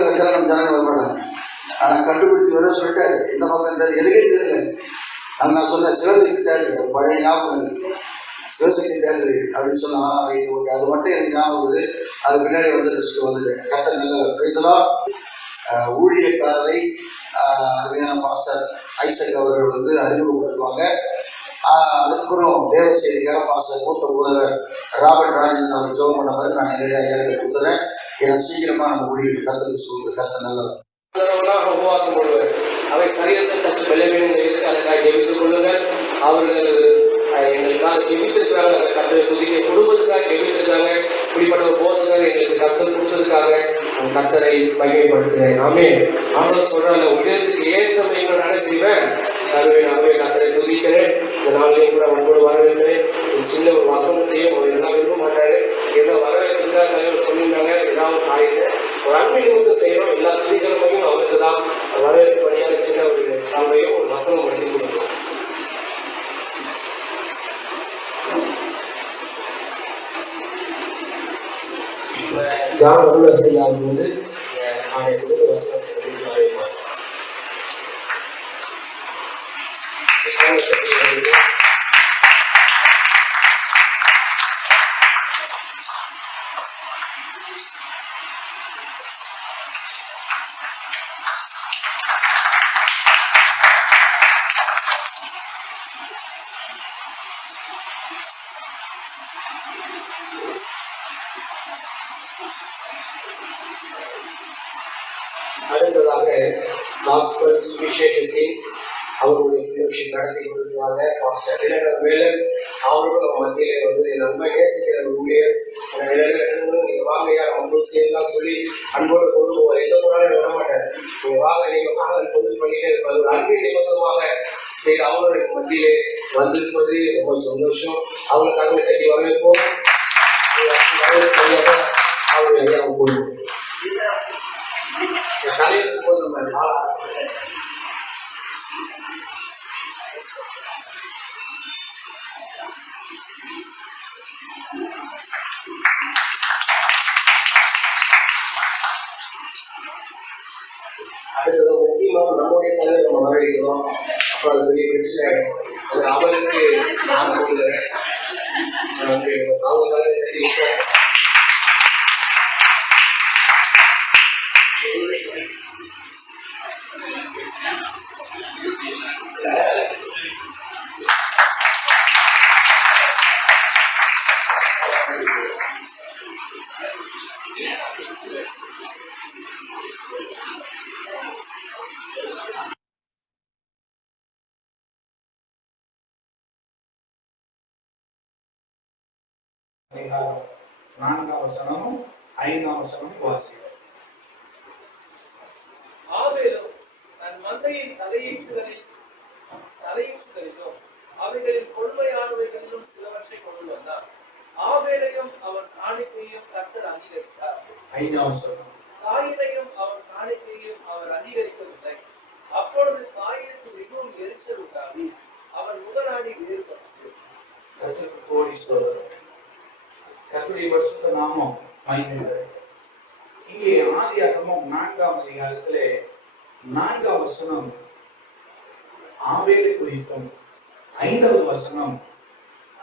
கோயில் வச்சாலும் நம்ம ஜனங்க வரமாட்டாங்க. ஆனால் கண்டுபிடிச்சி வர சொல்லிட்டாரு. இந்த பக்கம் இருந்தாரு, எதுக்கே தெரியல. அது நான் சொன்னேன், சிவசக்தி தேட்டர் பழைய ஞாபகம், சிவசக்தி தேட்டர் அப்படின்னு சொன்னா ஓகே, அது மட்டும் எனக்கு ஞாபகம் வருது. அது பின்னாடி வந்துட்டேன். கட்ட நல்ல பேசலாம். ஊழியக்காரரை அருமையான பாஸ்டர் ஐசக் அவர்கள் அறிமுகப்படுத்துவாங்க. அதுக்கப்புறம் தேவசேரிக்காக பாஸ்டர் மூத்த ஊதகர் ராபர்ட் ராஜன் அவர் ஜோம் பண்ண மாதிரி நான் நேரடியாக ஏற்க கொடுத்துறேன். ஏன்னா சீக்கிரமாக நம்ம ஊழியர் கருத்து சொல்லுறது கருத்து நல்லது. உபவாசம் போடுவார். அவை சரீரத்தை சற்று பலவீனம் இருக்கு, அதுக்காக ஜெபித்துக் கொள்ளுங்கள். அவர்கள் எங்களுக்காக ஜெபித்திருக்கிறாங்க, அந்த கர்த்தரை துதிக்க குடும்பத்துக்காக ஜெபித்திருக்காங்க. இப்படிப்பட்ட போதங்கள் எங்களுக்கு கர்த்தர் கொடுத்ததுக்காக அந்த கர்த்தரை மகிமைப்படுத்துகிறேன். ஆமே சொல்றாங்க, உயரத்துக்கு ஏற்றமைகளை செய்வேன். நாமே கர்த்தரை துதிக்கிறேன். இந்த நாளிலையும் கூட உங்களோடு வரவேற்கிறேன். ஒரு சின்ன ஒரு வசனத்தையும் அவர் எல்லாம் விரும்ப மாட்டாரு. ஏதோ வரவேற்கிறதா தலைவர் சொல்லியிருந்தாங்க, ஏதாவது ஆயிடுது ஒரு அன்பை நிமித்த செய்யணும். எல்லா துதிகளுமையும் அவருக்கு தான் வரவேற்படியாக சின்ன ஒரு சால்வையும் ஒரு வசனம் எழுதி கொடுக்கணும். ஜான் அருளசையா வந்து அவனை கொடுத்த வசனத்தை வரவேற்பார். அடுத்ததாக காஸ்பல் சுவிசேஷத்தின் அவருடைய ஃபெலோஷிப் நடத்தி கொண்டிருக்கிறாங்க பாஸ்டர் இளைஞர் மேலர். அவர்களும் மத்தியிலே நன்மை நேசிக்கிற ஊழியர். நீங்கள் வாங்கையா நம்ம செய்யலாம் சொல்லி அன்போடு கொண்டு போவார். எந்த போனாலும் விட மாட்டார். நீங்கள் வாங்க, நீங்கள் வாங்க தொழில் பண்ணிட்டே இருப்பார். ஒரு அன்பின் நிமித்தமாக செய்து அவங்களுடைய மத்தியிலே வந்திருப்பது ரொம்ப சந்தோஷம். அவங்க தங்களை கட்டி வரவேற்போம். அவருடைய ஐயா போடுவோம். தலைவருக்கு போது நம்ம நாளா அடுத்தது முக்கியமாக நம்முடைய தலைவர் நம்ம வரவேற்கிறோம். அப்புறம் அது பெரிய பிரச்சனை ஆகிடும். அது அவருக்கு நான் சொல்லுறேன். அவங்க தலைவர் நான்காம் வசனமும் 5ஆம் வசனமும் வாசிக்கிறோம். ஆவேலும் தன் மந்தையின் தலையீச்சுகளிலும் அவைகளின் கொள்ளையானவைகளிலும் சிலவற்றை கொண்டு வந்தார். ஆவேலையும் அவன் காணிக்கையும் கர்த்தர் அங்கீகரித்தார். 5ஆம் வசனம். காயினையும் அவன் காணிக்கையும் அவர் அங்கீகரிக்கவில்லை. அப்பொழுது காயினுக்கு மிகவும் எரிச்சல் உண்டாகி அவன் முதலாடி வேறுபட்டது. கர்த்தருக்கு கோடி ஸ்தோத்திரம். கர்த்தருடைய பரிசுத்த நாமம் மகிமைப்படட்டும். இங்கே ஆதியாகமம் 4ஆம் அதிகாரத்திலே 4ஆம் வசனம் ஆவேலை குறித்தும் 5வது வசனம்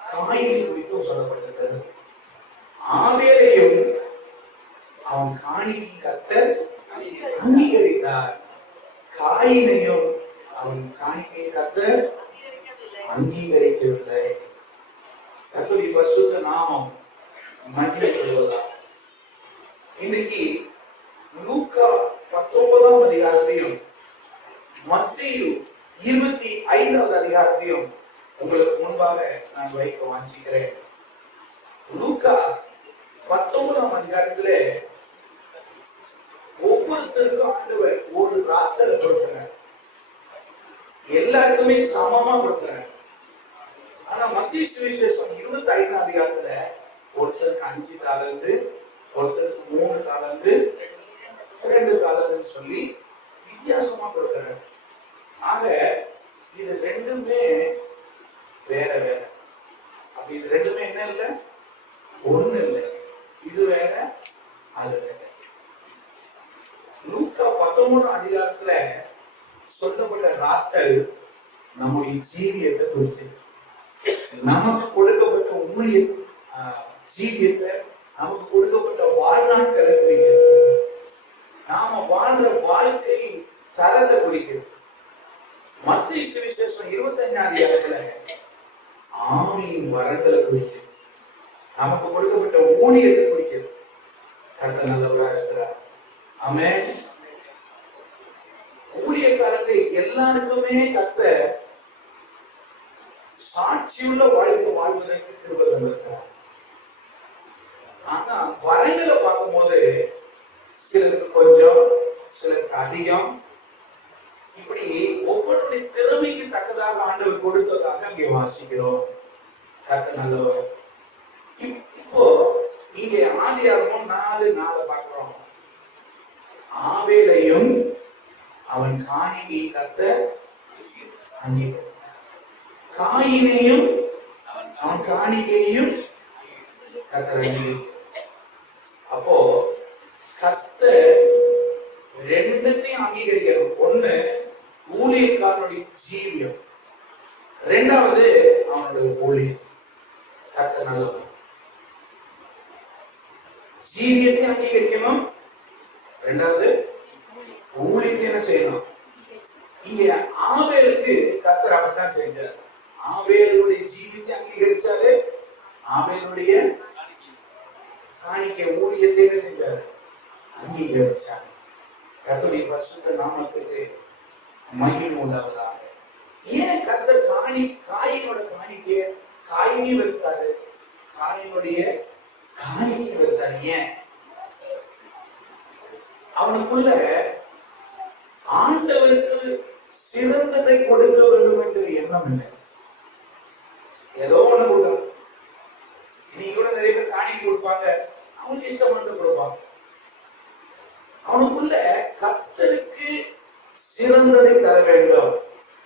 காயினை குறித்தும் சொல்லப்பட்டிருக்கிறது. ஆவேலையும் அவன் காணிக்கை கர்த்தர் அங்கீகரித்தார். காயினையும் அவன் காணிக்கை கர்த்தர் அங்கீகரிக்கவில்லை. கர்த்தருடைய பரிசுத்த நாமம் மகிமைப்படுவதா. இன்னைக்கு லூக்கா 19ஆம் அதிகாரத்தையும் மத்தேயு 25வது அதிகாரத்தையும் உங்களுக்கு முன்பாக நான் வைக்க வாஞ்சிக்கிறேன். லூக்கா 19ஆம் அதிகாரத்திலே ஒவ்வொருத்தருக்கும் ஆண்டவர் ஒரு ராத்தரை கொடுக்கிறார். எல்லாருக்குமே சமமா கொடுக்கிறார். ஆனா மத்தேயு சுவிசேஷம் 25ஆம் அதிகாரத்துல ஒருத்தருக்கு 5 தாலந்து, ஒருத்தருக்கு 3 தாலந்து, 2 தாலந்து சொல்லி வித்தியாசமா கொடுக்கிறார். ஆக இது ரெண்டுமே வேற வேற. அப்ப இது ரெண்டுமே என்ன இல்லை, ஒண்ணு இல்லை. இது வேற, அது வேற. லூக்கா 19 அதிகாரத்துல சொல்லப்பட்ட நாட்கள் நம்முடைய ஜீவியத்தை குறித்து, நமக்கு கொடுக்கப்பட்ட ஊழிய ஜீவியத்தை, நமக்கு கொடுக்கப்பட்ட வாழ்நாட்களை குறிக்கிறது, நாம வாழ்ற வாழ்க்கை தரத்தை குறிக்கிறது. மத்திய சுவிசேஷம் 25 அதிகாரத்துல ஆவியின் வரங்களை குறிக்கிறது, நமக்கு கொடுக்கப்பட்ட ஊழியத்தை குறிக்கிறது. கர்த்தர் நல்லவராக இருக்கிறார். ஆமென். ஊழியக்காரத்தை எல்லாருக்குமே கர்த்தர் சாட்சியுள்ள வாழ்க்கை வாழ்வதற்கு கிருபை தந்திருக்கிறார். ஆனா வரங்களை பார்க்கும்போது சிலருக்கு கொஞ்சம், சிலருக்கு அதிகம், இப்படி ஒவ்வொருடைய திறமைக்கு தக்கதாக ஆண்டவர் கொடுத்ததாக அங்கே வாசிக்கிறோம். கர்த்தர் நல்லவர். இப்போ இங்கே ஆதியாகமம் 4:4 பார்க்கிறோம். ஆபேலையும் அவன் காணிக்கையை கர்த்தர் அங்கீகரித்தார். காயினையும் அவன் காணிக்கையையும் கர்த்தர் அங்கீகரித்தார். அப்போ கர்த்தர் ரெண்டுத்தையும் அங்கீகரிக்கணும். ஒண்ணு ஊழியக்காரனுடைய ஜீவியம், ரெண்டாவது அவனுடைய ஊழியம். கர்த்தர் நல்லவர். ஜீவியத்தை அங்கீகரிக்கணும், ரெண்டாவது ஊழியத்தை என்ன செய்யணும். இங்க ஆவேலுக்கு கர்த்தர் அப்படித்தான் செஞ்சார். ஆவேலுடைய ஜீவியத்தை அங்கீகரிச்சாரு, ஆவேலுடைய காணிக்கை ஊழியத்தை என்ன செஞ்சாரு, அங்கீகரிச்சார். கர்த்தருடைய பரிசுத்த நாமத்துக்கு மகிமை உண்டாவதாக. ஏன் கர்த்தர் காயினோட காணிக்கைய காயினையும் வெறுத்தாரு, காயினுடைய காணிக்கையும் வெறுத்தாரு? ஏன்? அவனுக்குள்ள ஆண்டவருக்கு சிறந்ததை கொடுக்க வேண்டும் என்ற எண்ணம் இல்லை. ஏதோ ஒண்ணு கொடுக்கலாம். இன்னைக்கு கூட நிறைய பேர் காணிக்கை கொடுப்பாங்க, அவனுக்கு இஷ்டமானது கொடுப்பாங்க. அவனுக்குள்ள கர்த்தருக்கு சிறந்ததை தர வேண்டும்.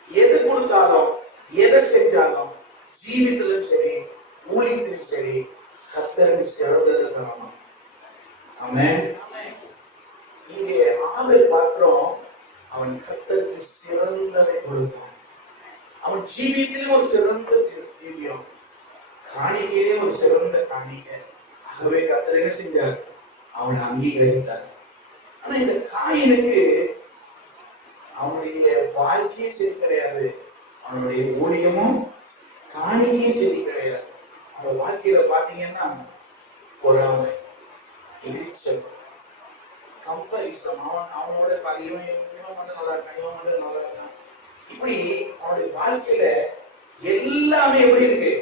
எது கொடுத்தாலும், எதை செஞ்சாலும், ஜீவித்திலும் சரி, ஊழியத்திலும் சரி, கர்த்தருக்கு சிறந்ததை தரணும். ஆமென். இங்கே ஆபேல் பார்க்கிறோம், அவன் கர்த்தருக்கு சிறந்ததை கொடுத்தான். அவன் ஜீவியத்திலும் ஒரு சிறந்த ஜீவியம், காணிக்கையிலே ஒரு சிறந்த காணிக்கை. ஆகவே கர்த்தர் என்ன செஞ்சார், அவனை அங்கீகரித்தார். ஆனா இந்த காயினுக்கு அவனுடைய வாழ்க்கையே சரி கிடையாது, அவனுடைய ஊழியமும் காணிக்கையும் சரி கிடையாது. அவன் வாழ்க்கையில பாத்தீங்கன்னா பொறாமை, எரிச்சல், கம்பரிசம். அவனோட இவன் மட்டும் நல்லா இருக்கான், இவன் மட்டும் நல்லா இருக்கான். இப்படி அவனுடைய வாழ்க்கையில எல்லாமே எப்படி இருக்கு,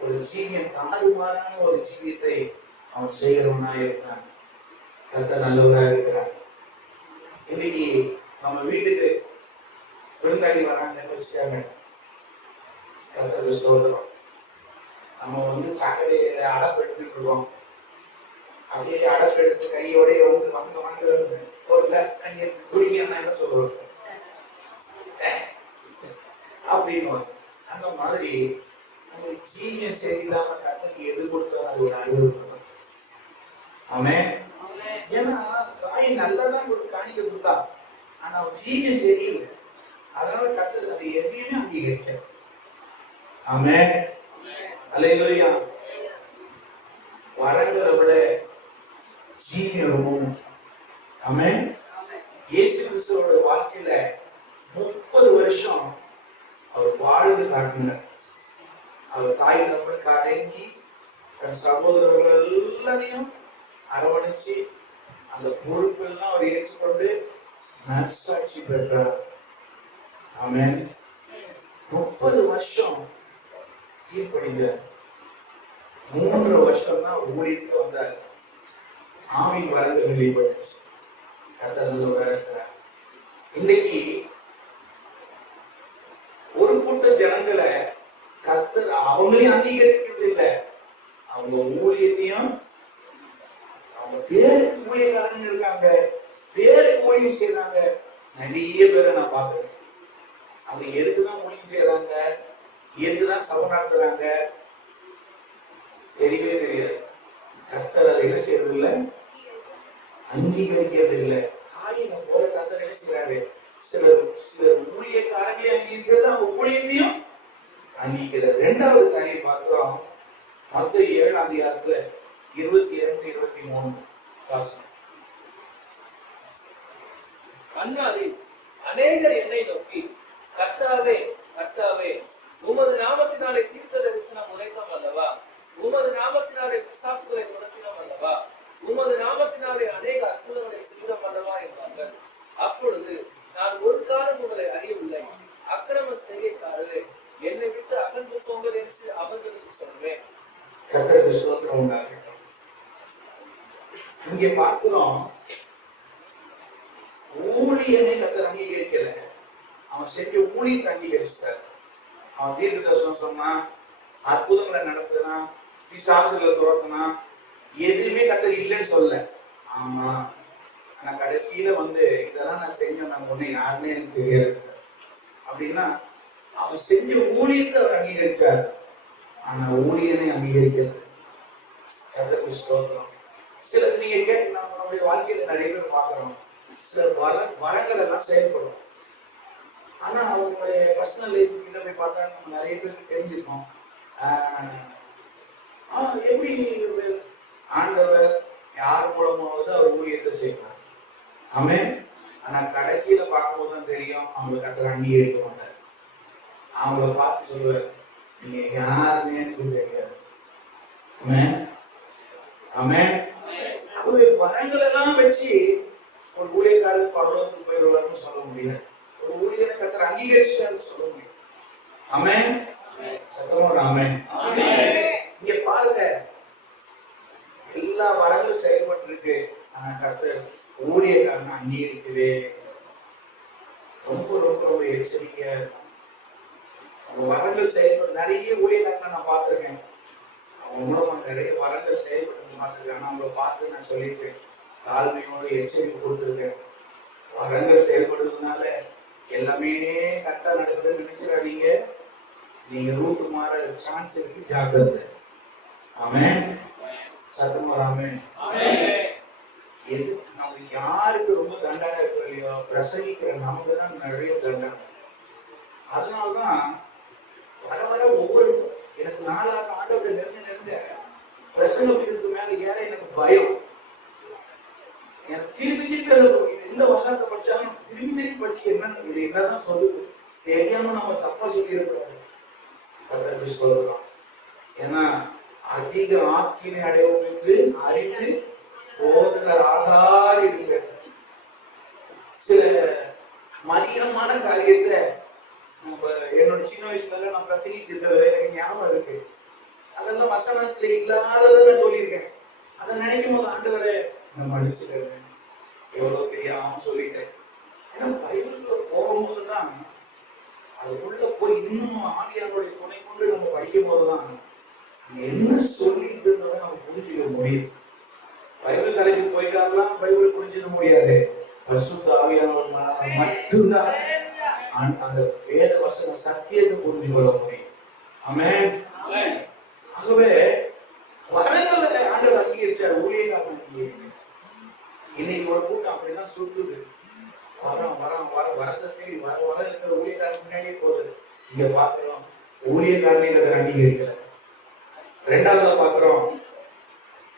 ஒரு ஜீவியம் தாறுமாறான ஒரு ஜீவியத்தை அவன் செய்கிறவனா இருக்கான். கர்த்தர் நல்லவராக இருக்கிறான். இன்னைக்கு நம்ம வீட்டுக்கு விருந்தாடி வராங்கன்னு வச்சுக்காங்க, கர்த்தருக்கு ஸ்தோத்திரம். நம்ம சாக்கடையில அடப்பு எடுத்துட்டு இருக்கோம், அப்படியே அடப்பு எடுத்து கையோடய வாங்க ஒரு கிளாஸ் தண்ணி எடுத்து குடிக்கணும்னா என்ன சொல்லுவோம் அப்படின்னு. அந்த மாதிரி நம்ம ஜீவியம் சரியில்லாம கர்த்தருக்கு எது கொடுத்தாலும் அது ஒரு அனுபவம். ஆமென். ஏன்னா காய் நல்லதான் காணிக்க கொடுத்தா, ஆனா அவன் ஜீவியம் சரியில்லை, அதனால கர்த்தர் அதை எதையுமே அங்கீகரிக்க. ஆமென். அல்லேலூயா. வரங்களை விட ஜீவியம் ரொம்ப. ஆமென். இயேசு கிறிஸ்துவோட வாழ்க்கையில 30 வருஷம் அவர் வாழ்ந்து காட்டினார். அவர் தாய் தகப்பனுக்கு அடங்கி தன் சகோதரர்கள் எல்லாரையும் அரவணைச்சு அந்த பொறுப்பெல்லாம் அவர் ஏற்றுக்கொண்டு நற்சாட்சி பெற்றார். ஆமென். 30 வருஷம் கீழ்ப்படிந்தார். 3 வருஷம் தான் ஊழியத்துக்கு வந்தார். ஆவின் வரங்கள் வெளிப்பட்டுச்சு. கர்த்தர் நல்லவராக இருக்கிறார். இன்னைக்கு ஒரு கூட்ட ஜனங்களை கர்த்தர் அவங்களையும் அங்கீகரிக்கிறது இல்லை, அவங்க ஊழியத்தையும், அவங்க பேருக்கு ஊழியக்காரங்க இருக்காங்க, பேருக்கு ஊழியம் செய்யறாங்க. நிறைய பேரை நான் பார்க்கிறேன். அவங்க எதுக்குதான் ஊழியம் செய்யறாங்க, எதுக்குதான் சபை நடத்துறாங்க தெரியவே தெரியாது. கர்த்தர் அதை என்ன செய்யறது இல்லை, அங்கீகரிக்கிறது இல்லை. காயினை போல கர்த்தர் என்ன செய்றாரு? சிலர் சிலர் ஊழியக்காரர்களே அங்கீகரிக்கிறது, அவங்க ஊழியத்தையும் அங்கீகரிக்கிறது. இரண்டாவது காரியம் பார்க்கிறோம், மத்தேயு 7ஆம் அதிகாரத்துல 22, 23 வாசனம். அந்நாளில் அநேகர் என்னை நோக்கி, கர்த்தாவே கர்த்தாவே, உமது நாமத்தினாலே தீர்க்க தரிசனம் உரைத்தோம் அல்லவா, உமது நாமத்தினாலே பிசாசுகளை துரத்தினோம் அல்லவா, உமது நாமத்தினாலே அநேக அற்புதங்களை செய்தோம் அல்லவா என்பார்கள். அப்பொழுது நான் ஒரு காலம் உங்களை அறியவில்லை, அக்கிரம செய்கைக்காரரே, என்னை விட்டு அகன்று போங்கள் என்று அவர்களுக்கு சொல்வேன். கர்த்தருக்கு ஸ்தோத்திரம் உண்டாகட்டும். இங்கே பார்க்கிறோம், ஊழியனை கர்த்தர் அங்கீகரிக்கல, அவன் செஞ்ச ஊழியத்தை அங்கீகரிச்சார். அவன் தீர்க்க தரிசனம் சொன்னான், அற்புதங்களை நடத்தினான், பிசாசுகளை துரத்தினான், எதுவுமே கர்த்தர் இல்லைன்னு சொல்ல. ஆமா, ஆனா கடைசியில இதெல்லாம் நான் செஞ்சேன், நான் ஒண்ணு யாருமே எனக்கு தெரியாது அப்படின்னா, அவன் செஞ்ச ஊழியத்தை அவர் அங்கீகரிச்சார். ஆனா ஊழியனை அங்கீகரிக்கிறது. கர்த்தருக்கு ஸ்தோத்திரம். சிலர் நீங்க கேட்டு நம்மளுடைய வாழ்க்கையில நிறைய பேர் பார்க்கிறோம், சிலர் வரங்கள் எல்லாம் செயல்படும். ஆனா அவங்களுடைய பர்சனல் லைஃப் கிட்ட போய் பார்த்தா நம்ம நிறைய பேருக்கு தெரிஞ்சிருக்கோம், எப்படி ஆண்டவர் யார் மூலமாவது அவர் ஊழியத்தை செய்வார். ஆமென். ஆனா கடைசியில பார்க்கும்போது தான் தெரியும், அவங்களுக்கு கர்த்தர் அங்கீகரிக்க மாட்டார். அவங்கள பார்த்து சொல்லுவார், நீங்க யாருன்னு எனக்கு தெரியாது. ஆமென் ஆமென். ஆகவே வரங்கள் எல்லாம் வச்சு ஒரு ஊழியக்காரர் பரலோகத்துக்கு போயிடுவார்னு சொல்ல முடியாது. ஒரு ஊழியரை கர்த்தர் அங்கீகரிச்சாருன்னு சொல்ல முடியும். ஆமென். சத்தமா ஆமென். இங்க பாருங்க, எல்லா வரங்களும் செயல்பட்டு இருக்கு, ஆனா கர்த்தர் ஊழியக்காரனை அங்கீகரிக்கவே ரொம்ப ரொம்ப ரொம்ப எச்சரிக்கையா இருக்கும். வரங்கள் செயல்பட்டு நிறைய ஊழியக்காரனை நான் பார்த்திருக்கேன், அவங்க மூலமா நிறைய வரங்கள் செயல்பட்டு பார்த்திருக்கேன். ஆனா அவங்கள பார்த்து நான் சொல்லியிருக்கேன், தாழ்மையோடு எச்சரிக்கை கொடுத்துருக்கேன். வரங்கள் செயல்படுறதுனால எல்லாமே கரெக்டா நடக்குதுன்னு நினைச்சிடாதீங்க. நீங்க ரூட் மாற சான்ஸ் இருக்கு, ஜாக்கிரதை. ஆமென். சத்தமா ஆமென். எது நமக்கு யாருக்கு ரொம்ப தண்டனை இருக்கு இல்லையோ, பிரசங்கிக்கிற நமக்கு தான் நிறைய தண்டனை. அதனால்தான் வர வர ஒவ்வொரு எனக்கு நாளாக ஆண்டவரை நெருங்க பிரசங்கம் மேல ஏற எனக்கு பயம். எனக்கு திருப்பி திருப்பி எந்த வசனத்தை படிச்சாலும் திருப்பி படிச்சு என்ன இது என்னதான் சொல்லுது தெரியாம நம்ம தப்பா சொல்லிடக்கூடாது. சொல்றோம், ஏன்னா அதிக ஆக்கினை அடைவோம் என்று அறிந்து போதகராகாது இருங்க. சில மதியமான காரியத்தை என்னோட சின்ன வயசுல நான் பிரசங்கிச்சிருந்தது எனக்கு ஞாபகம் இருக்கு. அதெல்லாம் வசனத்துல இல்லாததை நான் சொல்லியிருக்கேன். அதை நினைக்கும் போது ஆண்டவரை நம்ம அடிச்சுக்கிறேன், எவ்வளவு பெரிய சொல்லிட்டேன். ஏன்னா பைபிள்ல போகும்போதுதான் அதுக்குள்ள போய் இன்னும் ஆவியானுடைய துணை கொண்டு நம்ம படிக்கும் போதுதான் என்ன சொல்லிட்டு இருந்ததை நம்ம புரிஞ்சுக்க முடியும். பைபிள் கலைக்கு போய்க்காரலாம் பைபிள் புரிஞ்சுக்க முடியாது. பரிசுத்த ஆவியானவர் மட்டும்தான் அந்த வேத வசன சத்தியத்தை புரிஞ்சு கொள்ள முடியும். ஆமென். ஆகவே வரங்களை ஆண்டவர் அங்கீகரிச்சார், ஊழியக்காரன் அங்கீகரிச்சார். இன்னைக்கு ஒரு கூட்டம் அப்படிதான் சுத்துது, வரத்தை தேடி வர இருக்கிற ஊழியக்காரன் முன்னாடியே போகுது. இங்க பாக்குறோம் ஊழியக்காரனை அங்கீகரிக்கல. ரெண்டாவது பாக்குறோம்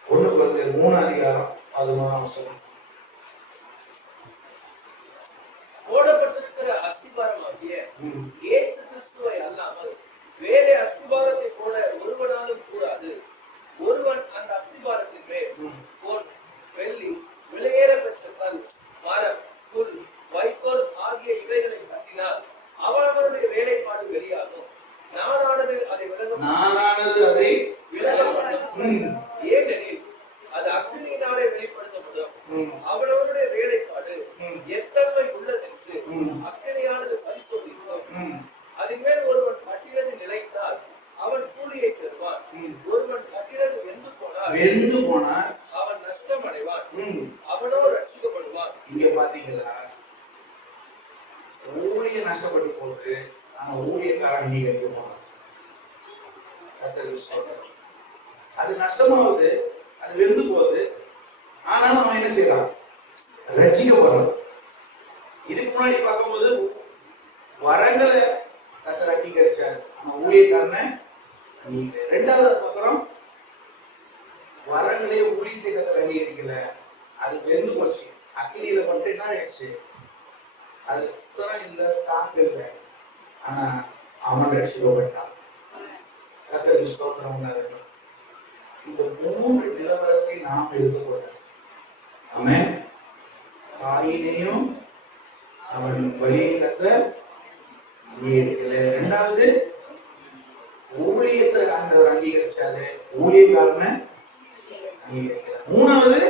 1 Corinthians 3ஆம் அதிகாரம் 11ஆம் வசனம். போடப்பட்டிருக்கிற அஸ்திபாரமாகிய இயேசு கிறிஸ்துவை அல்லாமல் வேறே அஸ்திபாரத்தை போட ஒருவனாலும் கூடாது. ஒருவன் அந்த அஸ்திபாரத்தின் மேல் பொன், வெள்ளி, விலையேற பெற்ற கல், மரம், புல், வைக்கோல் ஆகிய இவைகளை கட்டினால் அவனவனுடைய வேலைப்பாடு வெளியாகும். நானானது அதை விலகப்படும். ஏனெனில் அது அக்னியினாலே வெளிப்படுத்தப்படும். அவனவனுடைய வேலைப்பாடு எத்தன்மை உள்ளதென்று அக்னியானது பரிசோதிக்கும். அதன் மேல் ஒருவன் கட்டினது நிலைத்தால் அவன் கூலியை பெறுவான். ஒருவன் கட்டினது வெந்து போனால் அவன் நஷ்டம் அடைவான், அவனோ ரட்சிக்கப்படுவான். இங்க பாத்தீங்களா, ஊழிய நஷ்டப்பட்டு போகுது, ஆனா ஊழியக்காரன் அங்கீகரிக்க போனான். அது நஷ்டமாகுது, அது வெந்து போகுது, ஆனாலும் அவன் என்ன செய்யறான், ரட்சிக்கப்படுறோம். இதுக்கு முன்னாடி பார்க்கும்போது வரங்களை கர்த்தர் அங்கீகரிச்சார், ஆனா ஊழியக்காரனை அங்கீகரிக்கல. ரெண்டாவது பார்க்கிறோம், வரங்களே ஊழியத்தை கர்த்தர் அங்கீகரிக்கல, அது வெந்து போச்சு. அக்னியில மட்டும் என்ன ஆயிடுச்சு, அது சுத்தரம் இல்லை, ஸ்ட்ராங் இல்லை. ஆனா அவன் ரட்சிக்கப்பட்டான். கர்த்தருக்கு ஸ்தோத்திரம் உண்டாகட்டும். இந்த 3 நிலவரத்தை நாம் இருக்கக்கூடாது. ஆமென். காயினையும் அவன் வழியை கர்த்தர் அங்கீகரிக்கல. ரெண்டாவது ஊழியத்தை ஆண்டவர் அங்கீகரிச்சாரு, ஊழியக்காரனை அங்கீகரிக்கல. மூணாவது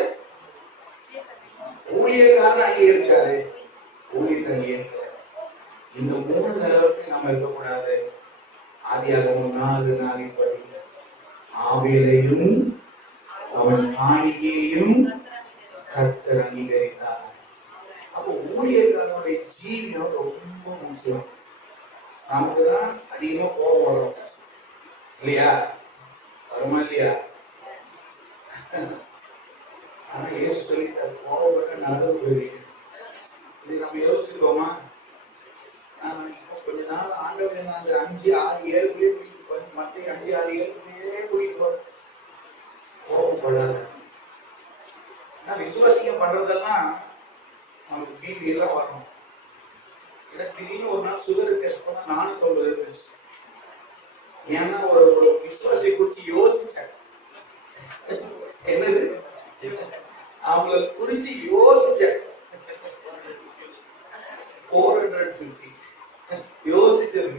ஊழியக்காரனை அங்கீகரிச்சாரு, ஊழியத்தை அங்கீகரிக்கல. இந்த 3 நிலவரத்தை நாம் இருக்கக்கூடாது. ஆதியாகமம் 4:4 ஆபேலையும் அவன் காணிக்கையையும் கர்த்தர் அங்கீகரித்தார். அப்போ ஊழியக்காரனுடைய ஜீவியம் ரொம்ப முக்கியம். நமக்குதான் அதிகமா கோபம் வரும் இல்லையா, வருமா இல்லையா? ஆனா இயேசு சொல்லிட்டாரு, கோபப்பட்ட நரகம் போயிருக்கு. இது நம்ம யோசிச்சுக்கோமா? இப்போ கொஞ்ச நாள் ஆண்டவர் அந்த 5, 6, 7 கூட்டிட்டு போய் மத்திய 5, 6, 7 கூட்டிட்டு போற கோபப்படாத. ஆனா விசுவாசிங்க பண்றதெல்லாம் நமக்கு பிபி எல்லாம் வரணும். ஏன்னா திடீர்னு ஒரு நாள் சுகர் டெஸ்ட் பண்ணா 450 இருந்துச்சு. ஏன்னா ஒரு விசுவாசியை குறிச்சு யோசிச்சேன். என்னது, அவங்கள குறிச்சு யோசிச்சேன். 450 யோசிச்சது.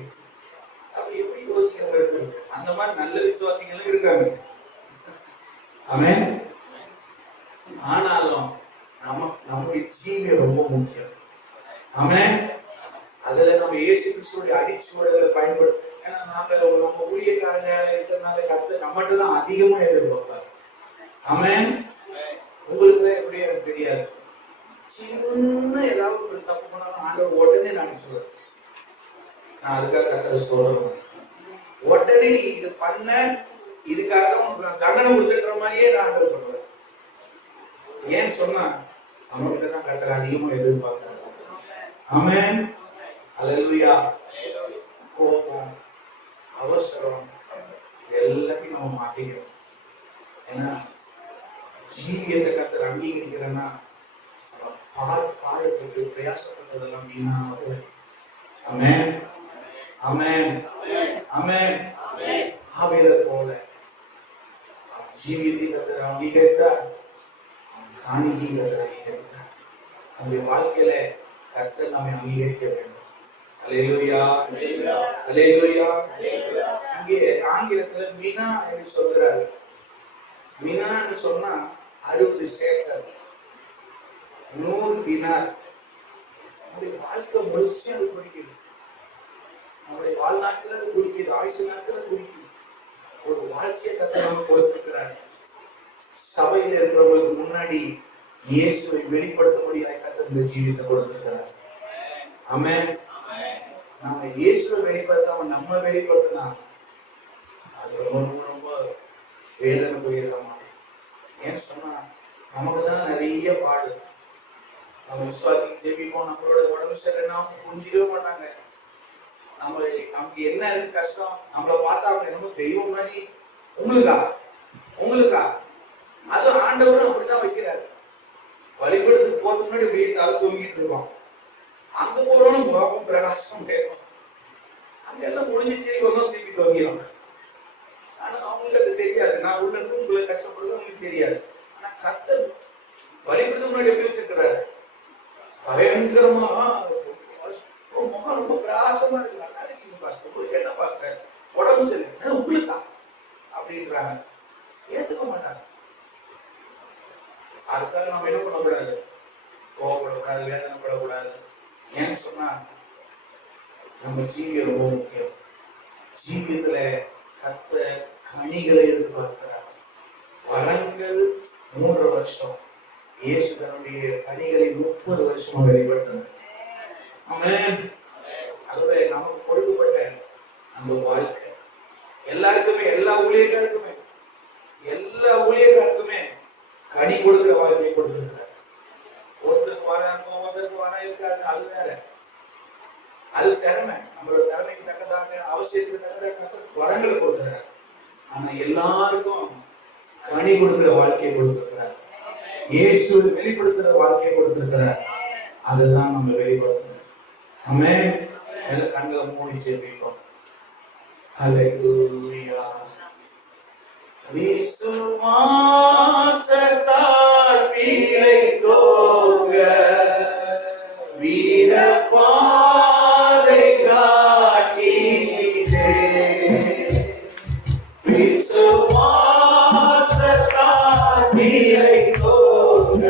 அப்ப எப்படி யோசிக்கிறது? அந்த மாதிரி நல்ல விசுவாசிகளும் இருக்காங்க. ஆமென். ஆனாலும் நம்முடைய ஜீவியம் ரொம்ப முக்கியம். ஆமென். அதுல நம்ம இயேசு கிறிஸ்துவோட அடிச்சுவடுகளை பயன்படுத்த. ஏன்னா நம்ம ஊழியக்காரங்க இருக்கிறதுனால கர்த்தர் நம்மகிட்ட தான் அதிகமா எதிர்பார்ப்பாரு. ஆமென். உங்களுக்கு தான் எப்படி எனக்கு தெரியாது. சின்ன ஏதாவது ஒரு தப்பு பண்ணாலும் ஆண்டவர் உடனே நான் அடிச்சுடுவேன். நான் அதுக்காக கர்த்தரை சொல்றேன். உடனே நீ இது பண்ண, இதுக்காக தான் உனக்கு தண்டனை கொடுத்துன்ற மாதிரியே நான் ஆண்டவர் பண்ணுவேன். ஏன்னு சொன்னா நம்மகிட்ட தான் கர்த்தர் அதிகமா எதிர்பார்க்கிறார். ஆமென். அல்லேலூயா. கோபம், அவசரம் எல்லாத்தையும் நம்ம மாத்திக்கிறோம். ஏன்னா ஜீவியத்தை கர்த்தர் அங்கீகரிக்கிறேன்னா பாடுபட்டு பிரயாசப்பட்டதெல்லாம் வீணா. ஆமென். ஆமென். ஆமென். ஆபேலை போல ஜீவியத்தை கர்த்தர் அங்கீகரித்தார், காணிக்கை கர்த்தர் அங்கீகரித்தார். நம்முடைய வாழ்க்கையில கர்த்தர் நம்மை அங்கீகரிக்க வேண்டும். அல்லேலூயா. அல்லேலூயா. இங்கே ஆங்கிலத்துல மினா என்று சொல்கிறாரு. மினான்னு சொன்னா 60 சேக்கல், 100 தினார். நம்முடைய வாழ்க்கை முழுசும் அது குறிக்குது. நம்முடைய வாழ்நாட்கள் அது குறிக்குது, ஆயுசு நாட்கள் அது குறிக்குது. ஒரு வாழ்க்கையை கர்த்தர் நமக்கு கொடுத்திருக்கிறார். சபையில இருக்கிறவங்களுக்கு முன்னாடி இயேசுவை வெளிப்படுத்த முடியாத கர்த்தர் இந்த ஜீவியத்தை கொடுத்திருக்கிறார். ஆமென். நாம இயேசுவை வெளிப்படுத்தாம நம்ம வெளிப்படுத்தினா அது ரொம்ப ரொம்ப வேதனை போயிடலாமா? ஏன்னு சொன்னா நமக்கு தான் நிறைய பாடு. நம்ம விசுவாசிக்கு ஜெபிப்போம், நம்மளோட உடம்பு சரியில்லைன்னா புரிஞ்சிக்கவே மாட்டாங்க. நமக்கு என்ன இருக்கு கஷ்டம், நம்மளை பார்த்தா அவங்க என்னமோ தெய்வம் மாதிரி. உங்களுக்கா அது ஆண்டவரும் அப்படிதான் வைக்கிறாரு. வழிபடுறதுக்கு போறதுக்கு முன்னாடி இப்படியே தலை தூங்கிட்டு இருக்கோம். அங்க போறோம்னு முகம் பிரகாசம் வேணும். அங்க எல்லாம் முடிஞ்சு திரும்பி வந்தோம், திருப்பி தோங்கிடும். ஆனா அவங்களுக்கு அது தெரியாது. நான் உள்ள இருந்து உங்களை கஷ்டப்படுறது அவங்களுக்கு தெரியாது. ஆனா கர்த்தர் வழிபடுறதுக்கு முன்னாடி எப்படி வச்சிருக்கிறாரு? பயங்கரமா முகம் ரொம்ப பிரகாசமா இருக்கு. நல்லா இருக்கீங்க பாஸ்டர், உங்களுக்கு என்ன பாஸ்டர் உடம்பு சரியில்லை, உங்களுக்கா அப்படின்றாங்க. ஏத்துக்க மாட்டாங்க. அதுக்காக நம்ம என்ன பண்ணக்கூடாது, கோவப்படக்கூடாது, வேதனைப்படக்கூடாது. ஏன்னு சொன்னா நம்ம ஜீவியம் ரொம்ப முக்கியம். ஜீவியத்துல கர்த்தர் கனிகளை எதிர்பார்க்கிறார். வரங்கள் 3 வருஷம், இயேசு தன்னுடைய கனிகளை 30 வருஷமா வெளிப்படுத்தினார். ஆமென். அதுவே நமக்கு கொடுக்கப்பட்ட அந்த வாழ்க்கை எல்லாருக்குமே, எல்லா ஊழியக்காருக்குமே கனி கொடுக்கிற வாழ்க்கையை கொடுத்திருக்கிறார். ஒருத்தர் பணம் இருக்கும், ஒருத்தருக்கு பணம் இருக்காது, அது வேற. அது திறமை. நம்மளோட திறமைக்கு தக்கதாக, அவசியத்துக்கு தக்கதாக கர்த்தர் வரங்களை கொடுக்கிறார். ஆனா எல்லாருக்கும் கனி கொடுக்கிற வாழ்க்கையை கொடுத்திருக்கிறார். இயேசு வெளிப்படுத்துற வாழ்க்கையை கொடுத்திருக்கிறார். அதுதான் நம்ம வெளிப்படுத்தணும். ஆமென். எல்லாம் கண்களை மூடி ஜெபிப்போம். ஹல்லேலூயா. விசுவாசத்தால் பிழைத்தோங்க வீர பாதை காட்டினீரே. விசுவாசத்தால் பிழைத்தோங்க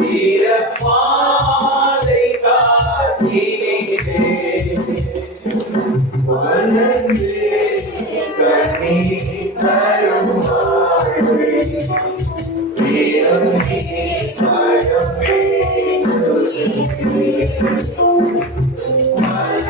வீர பாதை காட்டினீரே. வளர்ந்து கண்ணீர் தரும் வாழ்வை வீரமே மரமே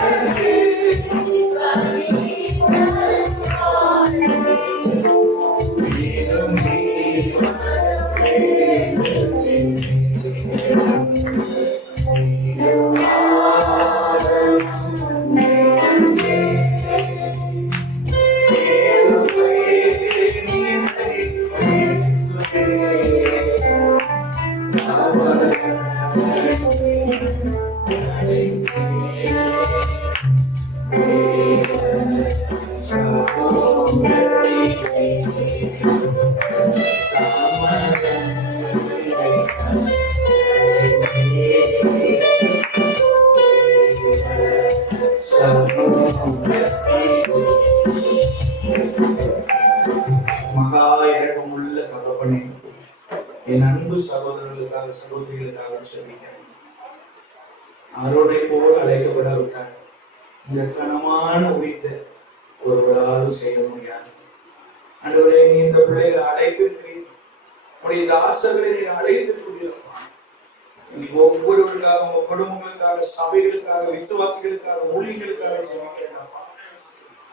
மகா இரக்கமுள்ள தகப்பனே, என் அன்பு சகோதரர்களுக்காக சகோதரிகளுக்காக சொல்லிக்கிறேன். அருணை போல் அழைக்கப்படாவிட்டார் இந்த கனமான உரித்த ஒருவராலும் செய்ய முடியாது. ஆண்டவரே, நீ இந்த பிள்ளைகளை அழைத்திருக்கிறீர். உடைய தாசர்களை நீ அழைத்திருக்கிறீர்கள். நீ ஒவ்வொருவருக்காக, உங்க குடும்பங்களுக்காக, சபைகளுக்காக, விசுவாசிகளுக்காக, ஊழியர்களுக்காக ஜெபிக்கிறேன்.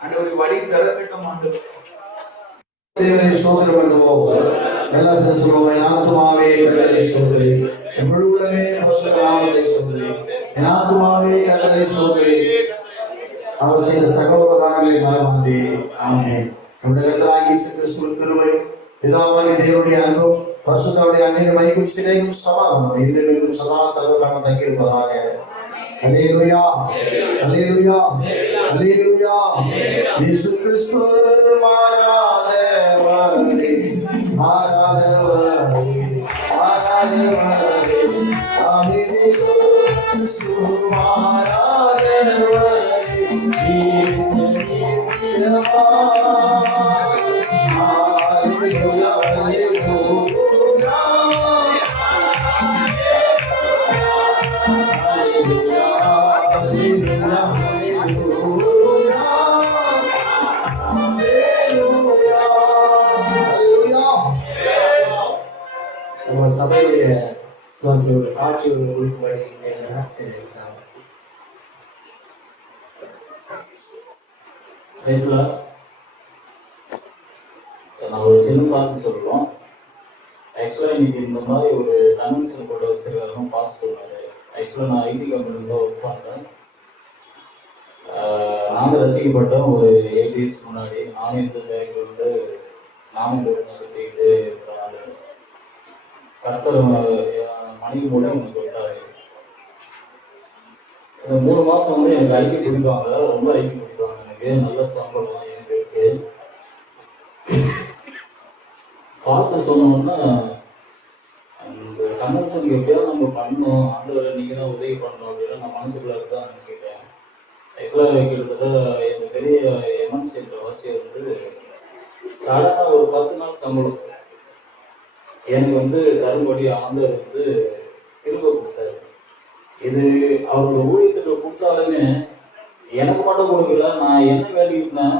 ஆண்டவரை வழி திறக்கட்டும். ஆண்டவர் தேவனை ஸ்தோத்திரம் பண்ணுவோம். எல்லா சொல்லுவோம். என் ஆத்துமாவே கர்த்தரை ஸ்தோத்திரி, என் முழு உலகமே பரிசுத்த நாமத்தை ஸ்தோத்திரி. என் ஆத்துமாவே கர்த்தரை ஸ்தோத்திரி, அவர் செய்த சகல உபகாரங்களை மறவாதே. ஆமென். நம்முடைய கர்த்தராகிய இயேசு கிறிஸ்துவின் கிருபையும் பிதாவாகிய தேவனுடைய அன்பும் பரிசுத்தருடைய அன்பின் மைக்கும் சிநேகமும் சமாதானமும் இன்றைக்கும் சதா சர்வகாலம் தங்கியிருப்பதாக. அல்லேலூயா, அல்லேலூயா, அல்லேலூயா. இயேசு கிறிஸ்து மாறாதவரே, மாறாதவரே, மாறாதவரே. ஆமென். இயேசு கிறிஸ்து மாறாதவரே, நீதியவா. அல்லேலூயா, அல்லேலூயா. நம்ம சபையுடைய சுவாசியோட சாட்சி கொடுக்கும்படி நான் ஒரு சின்ன சாட்சி சொல்றோம். ஆக்சுவலாக இன்னைக்கு இந்த மாதிரி ஒரு கன்வென்ஷன் போட்டு வச்சிருக்காருன்னு பாஸ் சொல்றாரு. ஆக்சுவலாக நான் ஐடி கம்பெனியில் தான் ஒர்க் பண்ணுறேன். நாங்கள் ரசிக்கப்பட்டோம் ஒரு 8 years முன்னாடி. நானும் இந்த பேங்க் வந்து நானும் சுற்றிக்கிட்டு இருக்கிறாங்க. கர்த்தர் மணிக்கு மூலம் எனக்கு கொடுத்தாரு. இந்த 3 மாதம் வந்து எனக்கு ஐடி கொடுப்பாங்க, ரொம்ப ஐடி கொடுப்பாங்க. எனக்கு நல்ல சம்பளம் எனக்கு இருக்கு. பாஸ்டர் சொன்னோன்னா அந்த கன்வென்ஷனுக்கு எப்படியாவது நம்ம பண்ணணும், ஆண்டவரை நீங்கள் தான் உதவி பண்ணணும் அப்படின்னு நான் மனசுக்குள்ள தான் நினச்சிக்கிட்டேன். ஆக்சுவலாக கிட்டத்தட்ட எங்கள் பெரிய எம்என்சி என்ற வாசியை வந்து சடனாக ஒரு 10 நாள் சம்பளம் எனக்கு வந்து தரும்படி ஆண்டவர் வந்து திரும்ப கொடுத்தாரு. இது அவரோட ஊழியத்துக்கு கொடுத்தாலுமே எனக்கு மட்டும் கொடுக்கல. நான் என்ன வேண்டிக்கிட்டேன்,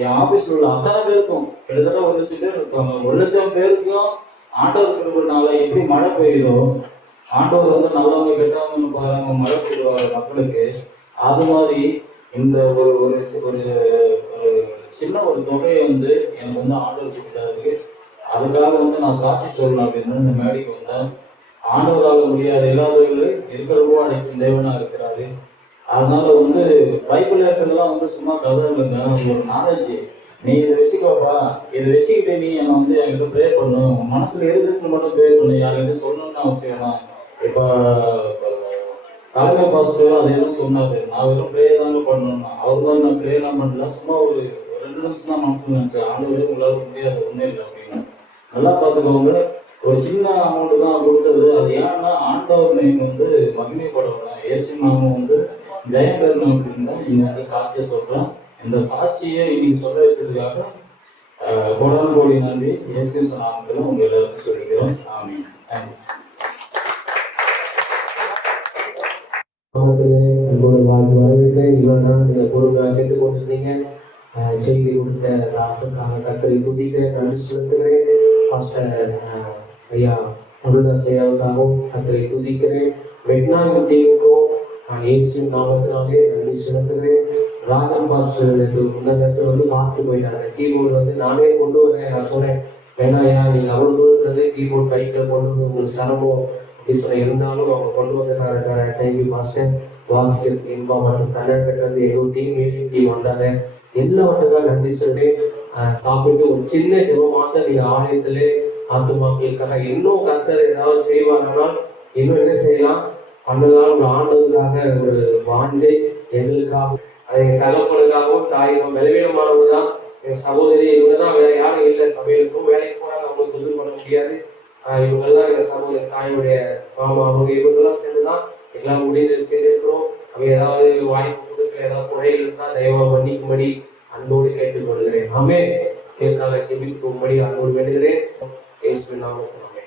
என் ஆஃபீஸில் உள்ள அத்தனை பேருக்கும் கிட்டத்தட்ட 1 லட்சம் பேர் இருப்பாங்க. 1 லட்சம் பேருக்கும் ஆண்டவர் திருவிழால எப்படி மழை பெய்யுதோ, ஆண்டவர் வந்து நல்லவங்க கெட்டவங்கன்னு பாருங்க மழை பெய்யுவாங்க மக்களுக்கு. அது மாதிரி இந்த ஒரு ஒரு ஒரு சின்ன ஒரு தொகையை வந்து எனக்கு வந்து ஆண்டவர் கொடுத்தாரு. அதுக்காக வந்து நான் சாட்சி சொல்லணும் அப்படின்னு இந்த மேடைக்கு வந்தேன். ஆண்டவராக முடியாத இல்லாதவர்களை இருக்கிறவோ அடைக்கும் தேவனா இருக்கிறாரு. அதனால வந்து பைபிள்ல இருக்கிறதெல்லாம் வந்து சும்மா கதை இல்லைங்க, ஒரு நாலேஜ். நீ இதை வச்சுக்கோப்பா, இதை வச்சுக்கிட்டு நீ வந்து என்கிட்ட ப்ரே பண்ணும், உன் மனசுல இருக்குதுன்னு மட்டும் ப்ரே பண்ணு, யார்கிட்ட சொல்லணும்னு அவசியம் தான். இப்போ தலைமை பாஸ்டர் அதே தான் சொன்னாரு, நான் வெறும் ப்ரே தாங்க பண்ணணும்னா. அவர் தான் நான் ப்ரேலாம் பண்ணல, சும்மா ஒரு 2 நிமிஷம் தான் மனசுல நினைச்சேன், ஆண்டவரே உங்களால் முடியாது ஒன்றும் இல்லை அப்படின்னு. நல்லா பார்த்துக்கோங்க, ஒரு சின்ன அமௌண்ட் தான் கொடுத்தது. அது ஏன்னா ஆண்டவர் நேம் வந்து மகிமைப்படணும், இயேசு நாமம் வந்து ஜெயம் பெறணும் அப்படின்னு தான் இங்க வந்து சாட்சியை சொல்றேன். இந்த சாட்சியை இன்னைக்கு சொல்ல வச்சதுக்காக கோடான கோடி நன்றி. இயேசு கிறிஸ்து நாமத்துல உங்க எல்லாருக்கும் சொல்லிக்கிறோம். ஆமீன். அன்போடு வாழ்த்து வரவேற்கிறேன். இவ்வளவு நாள் நீங்க பொறுமையாக கேட்டுக் கொண்டிருந்தீங்க. செய்தி கொடுத்த தாசனுக்காக கர்த்தரை துதிக்க நன்றி செலுத்துகிறேன். பாஸ்டர் ஐயா முருகதாஸ் ஐயாவுக்காகவும் கர்த்தரை துதிக்கிறேன். வெட்னாயம் டீமுக்கும் நான் இயேசுவின் நாமத்தினாலே நன்றி செலுத்துகிறேன். ராஜன் பாஸ்டர்களுக்கு முன்னேற்ற வந்து பார்த்து போயிட்டாங்க. கீபோர்டு வந்து நானே கொண்டு வரேன். நான் சொன்னேன், வேணாயா நீங்கள் அவ்வளோ தூரத்துலேருந்து கீபோர்ட் பைக்கில் கொண்டு வந்து உங்களுக்கு சிரமம் அப்படி சொன்ன, இருந்தாலும் அவங்க கொண்டு வந்துட்டாங்க. Thank you pastor. வாசிக்கிறதுக்கு இன்பா மற்றும் கண்ணன் பெற்றது எங்கள் டீம் வந்தாங்க. எல்லாவற்றுக்காக நன்றி சொல்லி சாப்பிட்டு ஒரு சின்ன ஜெபமாக நீங்கள் ஆலயத்திலே ஆத்துமாக்களுக்காக இன்னும் கர்த்தர் ஏதாவது செய்வார்கள், இன்னும் என்ன செய்யலாம் பண்ணலாம். ஒரு ஆண்டதுக்காக ஒரு வாஞ்சை எங்களுக்காக, அது என் தகப்பனுக்காகவும் தாயும் பலவீனமானவங்க தான். என் சகோதரி இவங்க தான், வேற யாரும் இல்லை. சமையலுக்கும் வேலைக்கு போறாங்க, அவங்களுக்கு உதவி பண்ண முடியாது. இவங்கெல்லாம் எங்கள் சகோதரி தாயுடைய மாமா அவங்க இவங்கெல்லாம் சேர்ந்துதான் எல்லாம் முடிந்து செய்திருக்கிறோம். அவங்க ஏதாவது வாய்ப்பு கொடுக்க ஏதாவது குறைகள் இருந்தால் தயவா மன்னிக்கும்படி அன்போடு கேட்டுக்கொள்கிறேன். ஆமே. இதற்காக ஜெபிக்கும்படி அன்போடு வேண்டுகிறேன். இயேசுவின் நாமத்தில்.